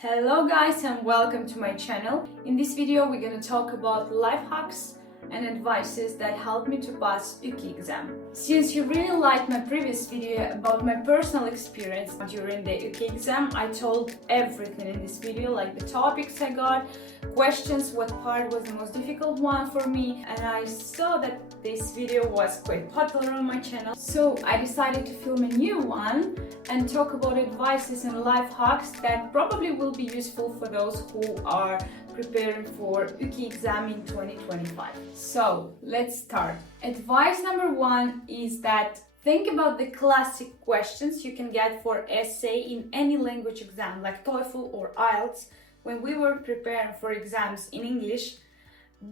Hello guys and welcome to my channel. In this video we're going to talk about life hacks and advices that helped me to pass YKI exam. Since you really liked my previous video about my personal experience during the YKI exam, I told everything in this video, like the topics I got, questions, what part was the most difficult one for me, and I saw that this video was quite popular on my channel. So I decided to film a new one and talk about advices and life hacks that probably will be useful for those who are preparing for YKI exam in 2025. So let's start. Advice number one is that think about the classic questions you can get for essay in any language exam like TOEFL or IELTS. When we were preparing for exams in English,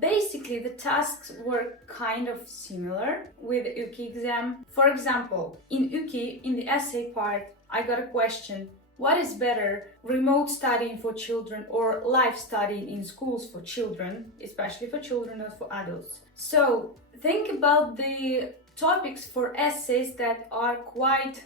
basically the tasks were kind of similar with the YKI exam. For example, in YKI, in the essay part, I got a question: what is better, remote studying for children or live studying in schools for children, especially for children or for adults? So think about the topics for essays that are quite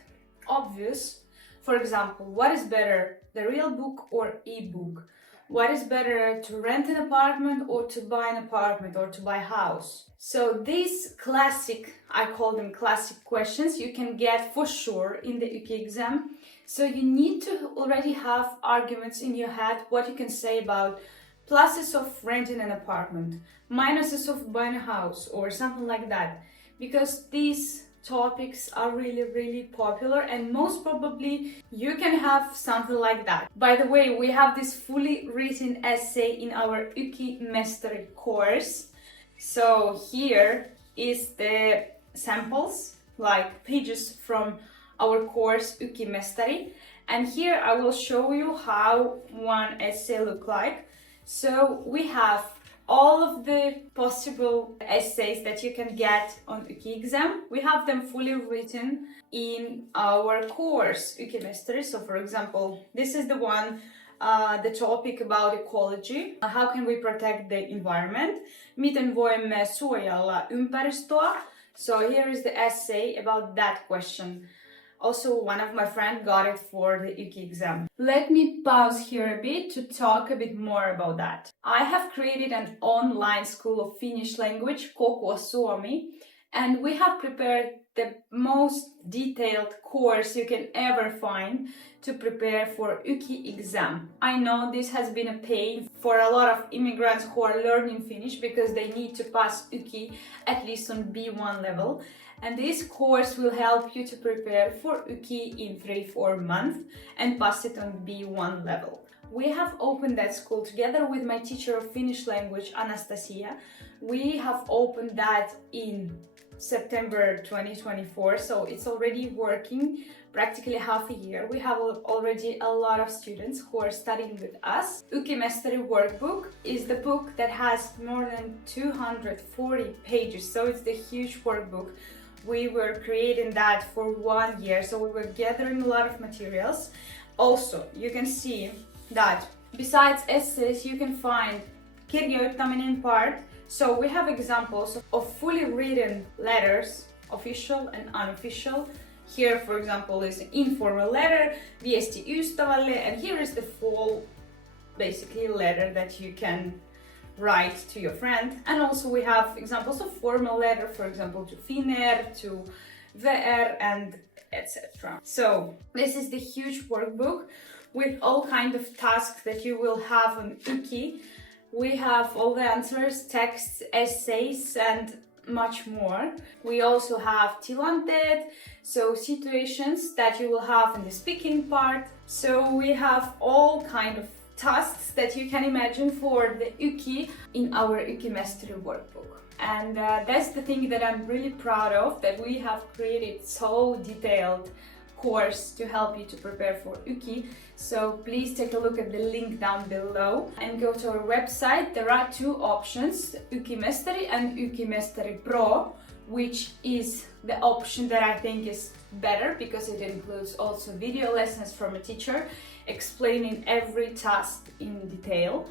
obvious. For example, what is better, the real book or e-book? What is better, to rent an apartment or to buy an apartment or to buy a house? So these classic, I call them classic questions, you can get for sure in the YKI exam. So you need to already have arguments in your head, what you can say about pluses of renting an apartment, minuses of buying a house or something like that. Because these topics are really popular and most probably you can have something like that. By the way, we have this fully written essay in our YKI Mastery course. So here is the samples, like pages from our course YKI Mastery, and here I will show you how one essay look like. So we have all of the possible essays that you can get on YKI exam. We have them fully written in our course YKI Mastery. So for example, this is the one, the topic about ecology. How can we protect the environment? Miten voimme suojella ympäristöä? So here is the essay about that question. Also, one of my friends got it for the YKI exam. Let me pause here a bit to talk a bit more about that. I have created an online school of Finnish language, Koko Suomi, and we have prepared the most detailed course you can ever find to prepare for YKI exam. I know this has been a pain for a lot of immigrants who are learning Finnish because they need to pass YKI at least on B1 level. And this course will help you to prepare for YKI in 3-4 months and pass it on B1 level. We have opened that school together with my teacher of Finnish language, Anastasia. We have opened that in September 2024, so it's already working practically half a year. We have already a lot of students who are studying with us. YKI Mastery workbook is the book that has more than 240 pages, so it's the huge workbook. We were creating that for 1 year, so we were gathering a lot of materials. Also, you can see that besides essays, you can find kirjoittaminen part. So we have examples of fully written letters, official and unofficial. Here, for example, is an informal letter, viesti ystävälle, and here is the full, basically, letter that you can write to your friend. And also we have examples of formal letter, for example, to Finnair, to VR, and etc. So this is the huge workbook with all kinds of tasks that you will have on YKI. We have all the answers, texts, essays, and much more. We also have tilanteet, so situations that you will have in the speaking part. So we have all kind of tasks that you can imagine for the YKI in our YKI Mastery workbook. And that's the thing that I'm really proud of, that we have created so detailed course to help you to prepare for YKI. So please take a look at the link down below and go to our website. There are two options, YKI Mastery and YKI Mastery Pro, which is the option that I think is better because it includes also video lessons from a teacher explaining every task in detail.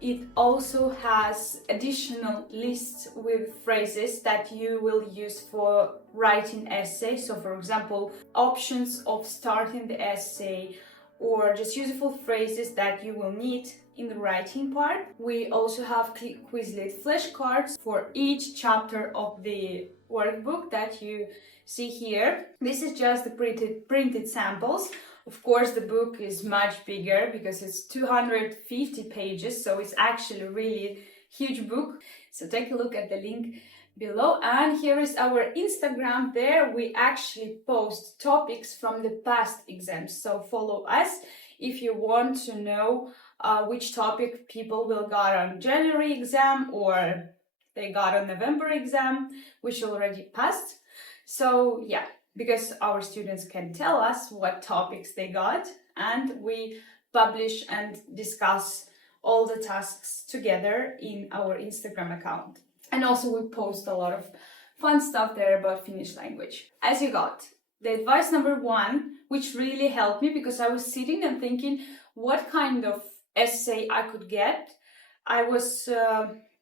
It also has additional lists with phrases that you will use for writing essays. So for example, options of starting the essay, or just useful phrases that you will need in the writing part. We also have Quizlet flashcards for each chapter of the workbook that you see here. This is just the printed samples. Of course, the book is much bigger because it's 250 pages, so it's actually a really huge book. So take a look at the link below. And here is our Instagram. There we actually post topics from the past exams, so follow us if you want to know which topic people will got on January exam or they got on November exam, which already passed. So yeah, because our students can tell us what topics they got, and we publish and discuss all the tasks together in our Instagram account. And also we post a lot of fun stuff there about Finnish language. As you got, the advice number 1, which really helped me because I was sitting and thinking what kind of essay I could get. I was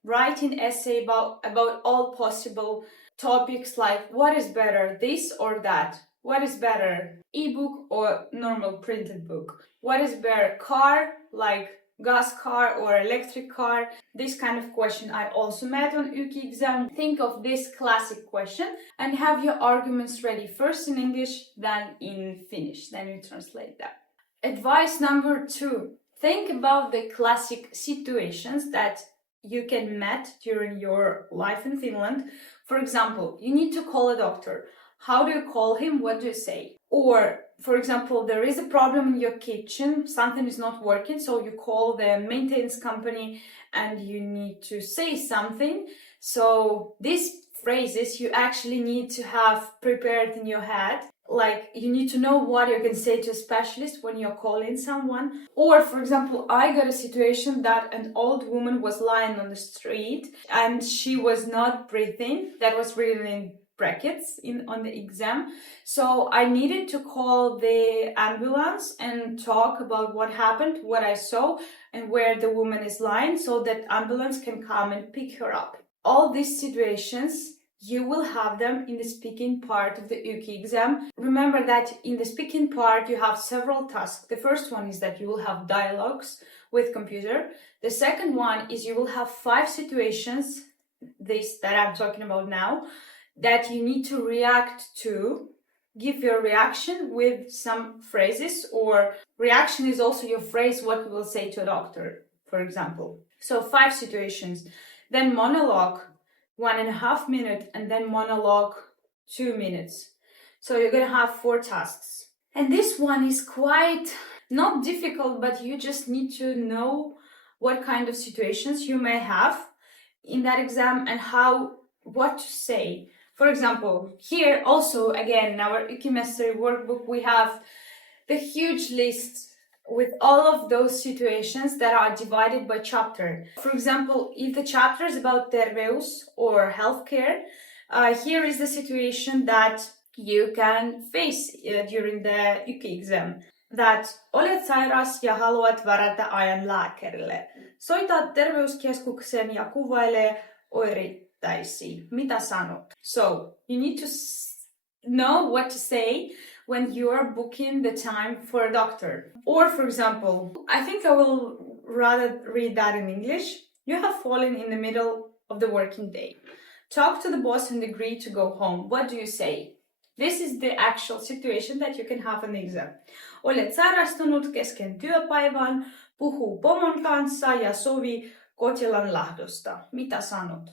writing essay about all possible topics, like what is better, this or that? What is better, ebook or normal printed book? What is better, car, like gas car or electric car? This kind of question I also met on YKI exam. Think of this classic question and have your arguments ready, first in English, then in Finnish, then you translate that. Advice number 2, think about the classic situations that you can meet during your life in Finland. For example, you need to call a doctor. How do you call him? What do you say? Or, for example, there is a problem in your kitchen, something is not working, so you call the maintenance company and you need to say something. So these phrases you actually need to have prepared in your head. Like, you need to know what you can say to a specialist when you're calling someone. Or, for example, I got a situation that an old woman was lying on the street and she was not breathing. That was written in brackets on the exam. So I needed to call the ambulance and talk about what happened, what I saw, and where the woman is lying, so that ambulance can come and pick her up. All these situations, you will have them in the speaking part of the YKI exam. Remember that in the speaking part, you have several tasks. The first one is that you will have dialogues with computer. The second one is you will have 5 situations, this that I'm talking about now, that you need to react to. Give your reaction with some phrases, or reaction is also your phrase, what you will say to a doctor, for example. So 5 situations. Then monologue, 1.5 minutes, and then monologue 2 minutes. So you're gonna have 4 tasks. And this one is quite not difficult, but you just need to know what kind of situations you may have in that exam and what to say. For example, here also, again, in our YKI Mastery workbook, we have the huge list with all of those situations that are divided by chapter. For example, if the chapter is about terveys or healthcare, here is the situation that you can face during the YKI exam. That olet sairas ja haluat varata ajan lääkärille. Soita terveyskeskukseen ja kuvaile oireittaisi. Mitä sanot? So, you need to know what to say when you are booking the time for a doctor. Or, for example, I think I will rather read that in English. You have fallen in the middle of the working day. Talk to the boss and agree to go home. What do you say? This is the actual situation that you can have in the exam. Olet sairastunut kesken työpäivän, puhu pomon kanssa ja sovi kotilan lähdöstä. Mitä sanot?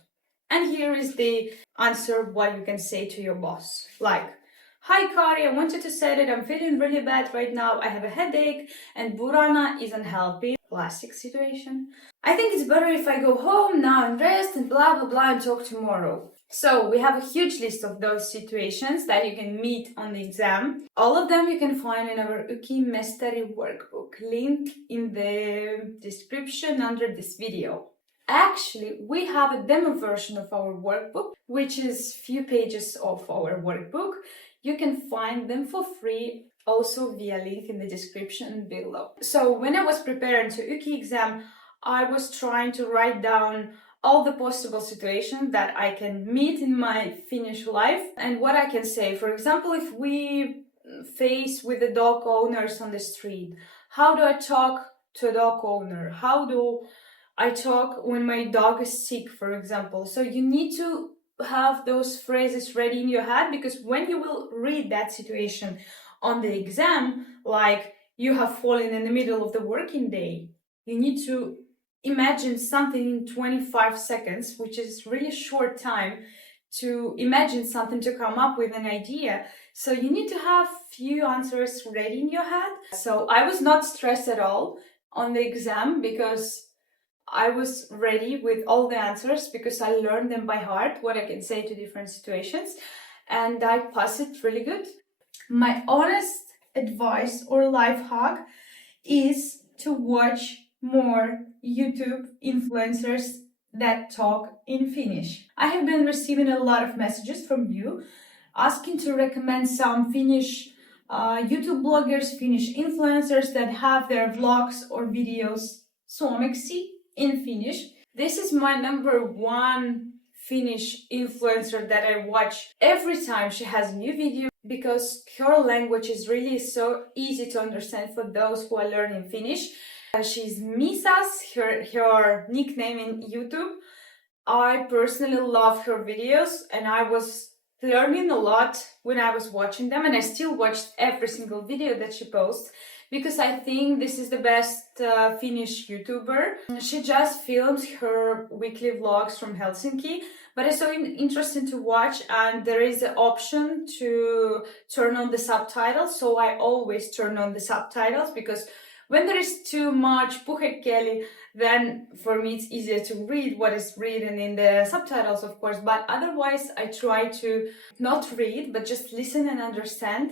And here is the answer what you can say to your boss. Like, hi Kari, I wanted to say that I'm feeling really bad right now. I have a headache and Burana isn't helping. Classic situation. I think it's better if I go home now and rest and blah blah blah and talk tomorrow. So we have a huge list of those situations that you can meet on the exam. All of them you can find in our YKI Mastery workbook. Link in the description under this video. Actually, we have a demo version of our workbook, which is few pages of our workbook. You can find them for free, also via link in the description below. So when I was preparing to YKI exam, I was trying to write down all the possible situations that I can meet in my Finnish life and what I can say. For example, if we face with the dog owners on the street, how do I talk to a dog owner? How do I talk when my dog is sick, for example? So you need to have those phrases ready in your head, because when you will read that situation on the exam, like you have fallen in the middle of the working day, you need to imagine something in 25 seconds, which is really short time to imagine something, to come up with an idea. So you need to have few answers ready in your head. So I was not stressed at all on the exam, because I was ready with all the answers, because I learned them by heart, what I can say to different situations, and I passed it really good. My honest advice or life hack is to watch more YouTube influencers that talk in Finnish. I have been receiving a lot of messages from you asking to recommend some Finnish YouTube bloggers, Finnish influencers that have their vlogs or videos suomeksi in Finnish. This is my number one Finnish influencer that I watch every time she has a new video, because her language is really so easy to understand for those who are learning Finnish. She's Misas, her nickname in YouTube. I personally love her videos, and I was learning a lot when I was watching them, and I still watched every single video that she posts, because I think this is the best Finnish YouTuber. She just films her weekly vlogs from Helsinki, but it's so interesting to watch, and there is the option to turn on the subtitles, so I always turn on the subtitles, because when there is too much puhekieli, then for me it's easier to read what is written in the subtitles, of course, but otherwise I try to not read, but just listen and understand.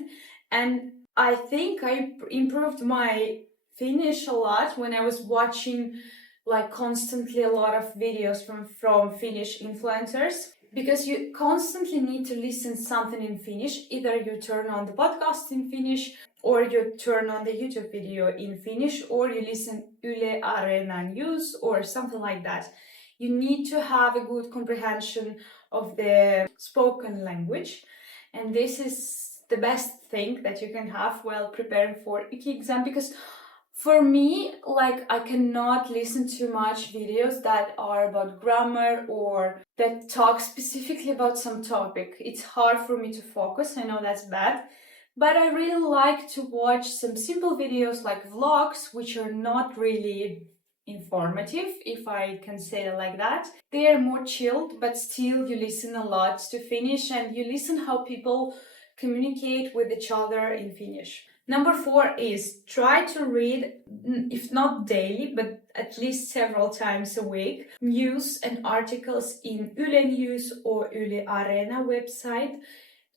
And I think I improved my Finnish a lot when I was watching like constantly a lot of videos from Finnish influencers, because you constantly need to listen something in Finnish. Either you turn on the podcast in Finnish, or you turn on the YouTube video in Finnish, or you listen Yle Areena news or something like that. You need to have a good comprehension of the spoken language, and this is the best thing that you can have while preparing for YKI exam, because for me, like, I cannot listen to much videos that are about grammar or that talk specifically about some topic. It's hard for me to focus. I know that's bad, but I really like to watch some simple videos like vlogs, which are not really informative, if I can say it like that. They are more chilled, but still you listen a lot to Finnish, and you listen how people communicate with each other in Finnish. Number 4 is try to read, if not daily, but at least several times a week, news and articles in Yle News or Yle Areena website.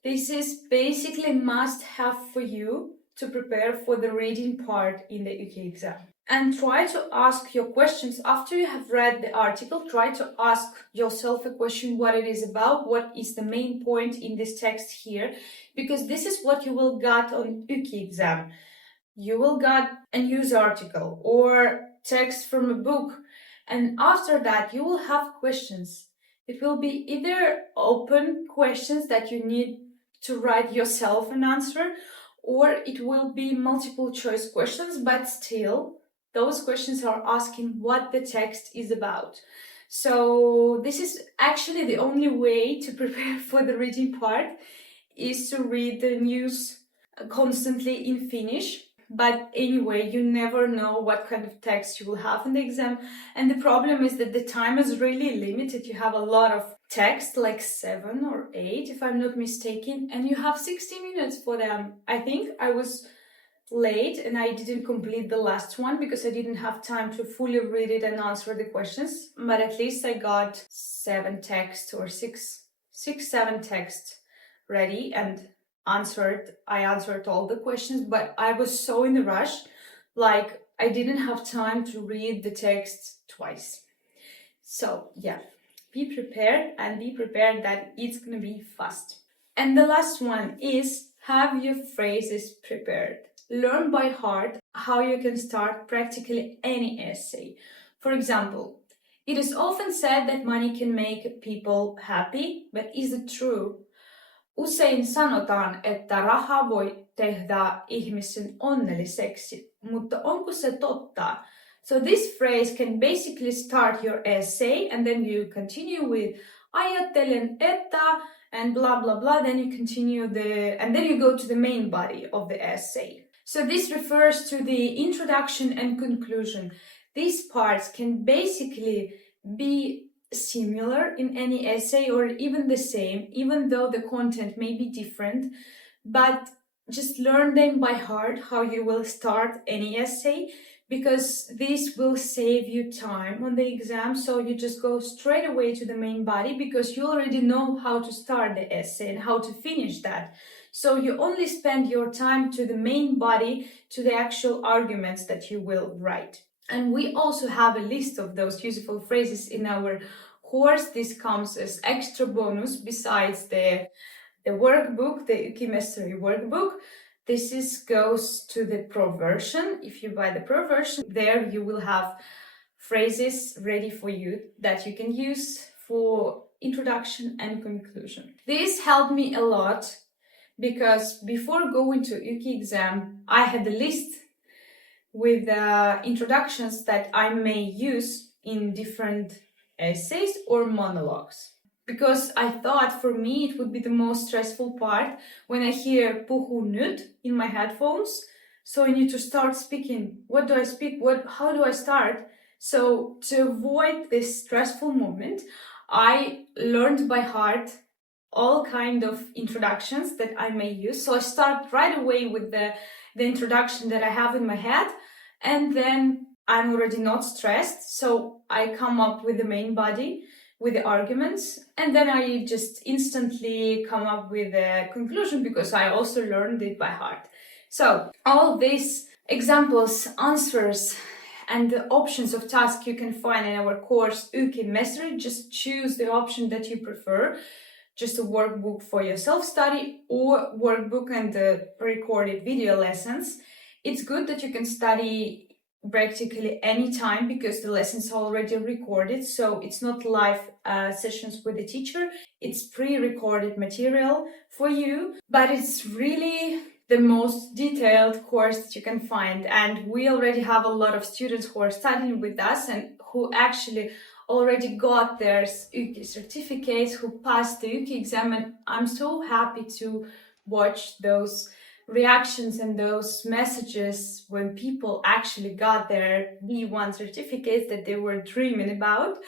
This is basically must have for you to prepare for the reading part in the YKI exam. And try to ask your questions after you have read the article. Try to ask yourself a question, what it is about, what is the main point in this text here, because this is what you will get on YKI exam. You will get a news article or text from a book, and after that you will have questions. It will be either open questions that you need to write yourself an answer, or it will be multiple choice questions, but still those questions are asking what the text is about. So this is actually the only way to prepare for the reading part, is to read the news constantly in Finnish. But anyway, you never know what kind of text you will have in the exam. And the problem is that the time is really limited. You have a lot of text, like 7 or 8, if I'm not mistaken, and you have 60 minutes for them. I think I was late and I didn't complete the last one because I didn't have time to fully read it and answer the questions, but at least I got 7 texts or 7 texts ready and I answered all the questions, but I was so in a rush, like I didn't have time to read the text twice. So yeah, be prepared, and be prepared that it's gonna be fast. And the last one is have your phrases prepared. Learn by heart how you can start practically any essay. For example, it is often said that money can make people happy, but is it true? Usein sanotaan, että raha voi tehdä ihmisen onnelliseksi, mutta onko se totta? So this phrase can basically start your essay and then you continue with ajattelen, että, and blah blah blah, then you continue and then you go to the main body of the essay. So this refers to the introduction and conclusion. These parts can basically be similar in any essay or even the same, even though the content may be different, but just learn them by heart how you will start any essay, because this will save you time on the exam. So you just go straight away to the main body because you already know how to start the essay and how to finish that. So you only spend your time to the main body, to the actual arguments that you will write. And we also have a list of those useful phrases in our course. This comes as extra bonus besides the workbook, the YKI Mastery workbook. This goes to the pro version. If you buy the pro version, there you will have phrases ready for you that you can use for introduction and conclusion. This helped me a lot because before going to YKI exam, I had a list with introductions that I may use in different essays or monologues. Because I thought for me it would be the most stressful part when I hear puhu nyt in my headphones. So I need to start speaking. What do I speak? How do I start? So to avoid this stressful moment, I learned by heart all kind of introductions that I may use. So I start right away with the introduction that I have in my head, and then I'm already not stressed. So I come up with the main body, with the arguments, and then I just instantly come up with a conclusion because I also learned it by heart. So all these examples, answers, and the options of tasks you can find in our course YKI Mastery. Just choose the option that you prefer, just a workbook for your self-study or workbook and the recorded video lessons. It's good that you can study practically any time because the lessons are already recorded, so it's not live sessions with the teacher. It's pre-recorded material for you, but it's really the most detailed course that you can find. And we already have a lot of students who are studying with us and who actually already got their YKI certificates, who passed the YKI exam, and I'm so happy to watch those reactions and those messages when people actually got their B1 certificates that they were dreaming about.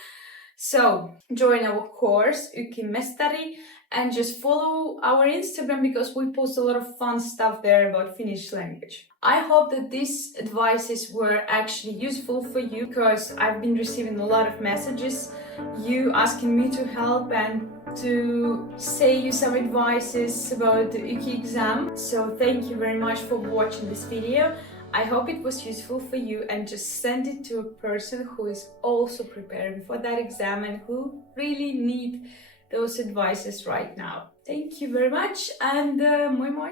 So join our course YKI Mastery and just follow our Instagram because we post a lot of fun stuff there about Finnish language. I hope that these advices were actually useful for you because I've been receiving a lot of messages, you asking me to help and to say you some advices about the YKI exam. So thank you very much for watching this video. I hope it was useful for you, and just send it to a person who is also preparing for that exam and who really need those advices right now. Thank you very much, and moi moi!